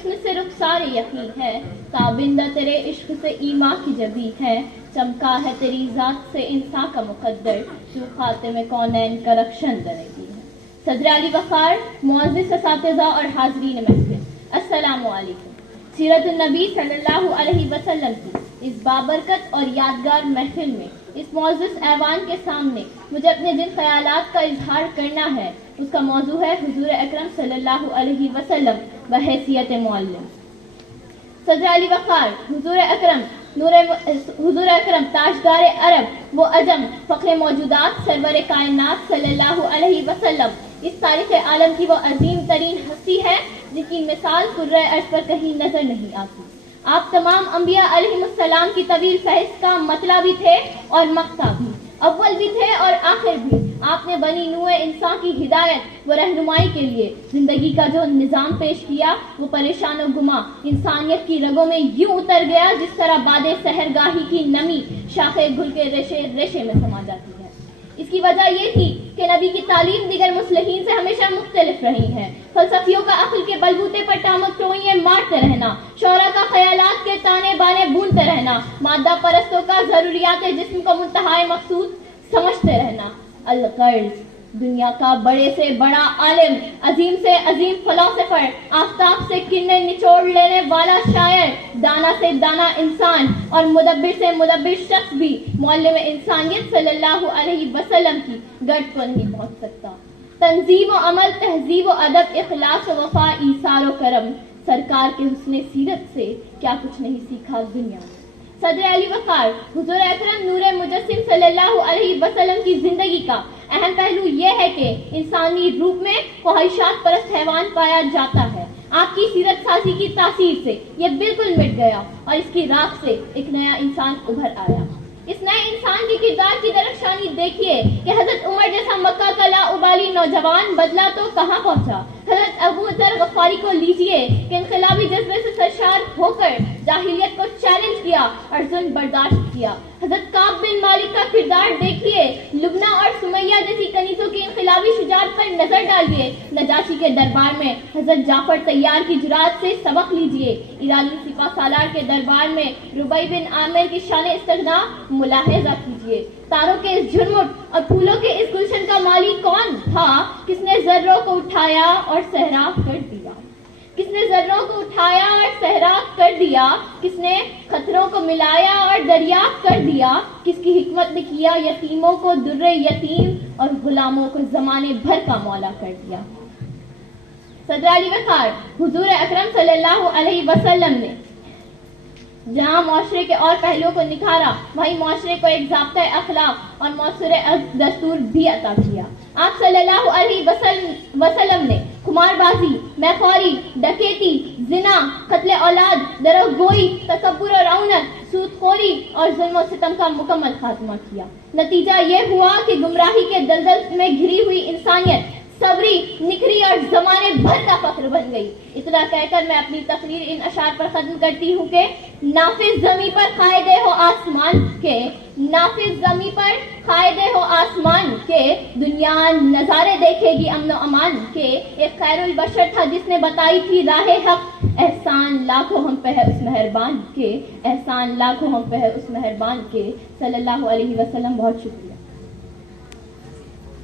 حسن سے رخسار یقین ہے، تابندہ تیرے عشق سے ایمان کی جبی ہے، چمکا ہے تیری ذات سے انسان کا مقدر، جو خاتم کونین کا رخشن درگی ہے۔ صدر علی وقار، معزز اساتذہ اور حاضرین محفل، السلام علیکم۔ سیرت النبی صلی اللہ علیہ وسلم کی اس بابرکت اور یادگار محفل میں اس معزز ایوان کے سامنے مجھے اپنے جن خیالات کا اظہار کرنا ہے اس کا موضوع ہے حضور اکرم صلی اللہ علیہ وسلم بحیثیت معلم۔ صدر علی وقار، حضور اکرم تاجدار عرب و عجم، فخر موجودات، سرور کائنات صلی اللہ علیہ وسلم اس تاریخ عالم کی وہ عظیم ترین ہستی ہے جن کی مثال کرۂ ارض پر کہیں نظر نہیں آتی۔ آپ تمام انبیاء علیہ السلام کی طویل فہرست کا مطلع بھی تھے اور مقطع بھی، اول بھی تھے اور آخر بھی۔ آپ نے بنی نوع انسان کی ہدایت و رہنمائی کے لیے زندگی کا جو نظام پیش کیا وہ پریشان و گماں انسانیت کی رگوں میں یوں اتر گیا جس طرح باد سحرگاہی کی نمی شاخ گل کے ریشے ریشے میں سما جاتی ہے۔ اس کی وجہ یہ تھی کہ نبی کی تعلیم دیگر مصلحین سے ہمیشہ مختلف رہی ہے۔ فلسفیوں کا عقل کے بلبوتے پر ٹامک ٹوئیاں مارتے رہنا، شعراء کا خیالات کے تانے بانے بونتے رہنا، مادہ پرستوں کا ضروریات جسم کو منتہائے مقصود سمجھتے رہنا۔ الغرض دنیا کا بڑے سے بڑا عالم، عظیم سے عظیم فلاسفر، آفتاب سے کرنیں نچوڑ لینے والا شاعر، دانا سے دانا انسان اور مدبر سے مدبر شخص بھی معلم انسانیت صلی اللہ علیہ وسلم کی گرد کو نہیں پہنچ سکتا۔ تنظیم و عمل، تہذیب و ادب، اخلاص و وفا، ایثار و کرم، سرکار کے حسن سیرت سے کیا کچھ نہیں سیکھا دنیا میں۔ صدر علی وقار، حضور اکرم نور مجسم صلی اللہ علیہ وسلم کی زندگی کا اہم پہلو یہ ہے کہ انسانی روپ میں خواہشات پرست حیوان پایا جاتا ہے۔ آپ کی سیرت سازی کی تاثیر سے یہ بالکل مٹ گیا اور اس کی راکھ سے ایک نیا انسان ابھر آیا۔ اس نئے انسان کی کردار کی درخشانی دیکھیے کہ حضرت عمر جیسا مکہ کا لاابالی نوجوان بدلا تو کہاں پہنچا۔ حضرت ابو ذر غفاری کو لیجئے کہ انقلابی جذبے سے سرشار ہو کر جاہلیت کو چیلنج کیا اور ظلم برداشت کیا۔ حضرت کعب بن مالک کا کردار دیکھیے، لبنہ اور سمیہ جیسی کنیزوں کی انقلابی شجاعت پر نظر ڈالیے، نجاشی کے دربار میں حضرت جعفر طیار کی جرأت سے سبق لیجئے، ایرانی سپہ سالار کے دربار میں ربیع بن عامر کی شان استغنا ملاحظہ کیجئے۔ تاروں کے اس جھرمٹ اور پھولوں کے اس گلشن کا مالی کون تھا؟ کس نے ذروں کو اٹھایا اور صحرا کر دیا؟ کس نے ذروں کو اٹھایا اور صحرا کر دیا؟ کس نے قطروں کو ملایا اور دریا کر دیا؟ کس کی حکمت نے کیا یتیموں کو در یتیم اور غلاموں کو زمانے بھر کا مولا کر دیا؟ صدر علی وقار، حضور اکرم صلی اللہ علیہ وسلم نے جہاں معاشرے کے اور پہلوؤں کو نکھارا وہیں معاشرے کو ایک ضابطۂ اخلاق اور مؤثر دستور بھی عطا کیا۔ آپ صلی اللہ علیہ وسلم نے خمار بازی، میخواری، ڈکیتی، زنا، قتل اولاد، دروغ گوئی، تکبر و رعونت، سود خوری اور ظلم و ستم کا مکمل خاتمہ کیا۔ نتیجہ یہ ہوا کہ گمراہی کے دلدل میں گھری ہوئی انسانیت صبری، نکھری اور زمانے بھر کا فخر بن گئی۔ اتنا کہہ کر میں اپنی تقریر ان اشعار پر ختم کرتی ہوں کہ نافذ زمیں پر قائدے ہو آسمان کے، نافذ زمیں پر قائدے ہو آسمان کے، دنیا نظارے دیکھے گی امن و امان کے۔ ایک خیر البشر تھا جس نے بتائی تھی راہ حق، احسان لاکھوں ہم پہ ہے اس مہربان کے، احسان لاکھوں ہم پہ ہے اس مہربان کے۔ صلی اللہ علیہ وسلم۔ بہت شکریہ۔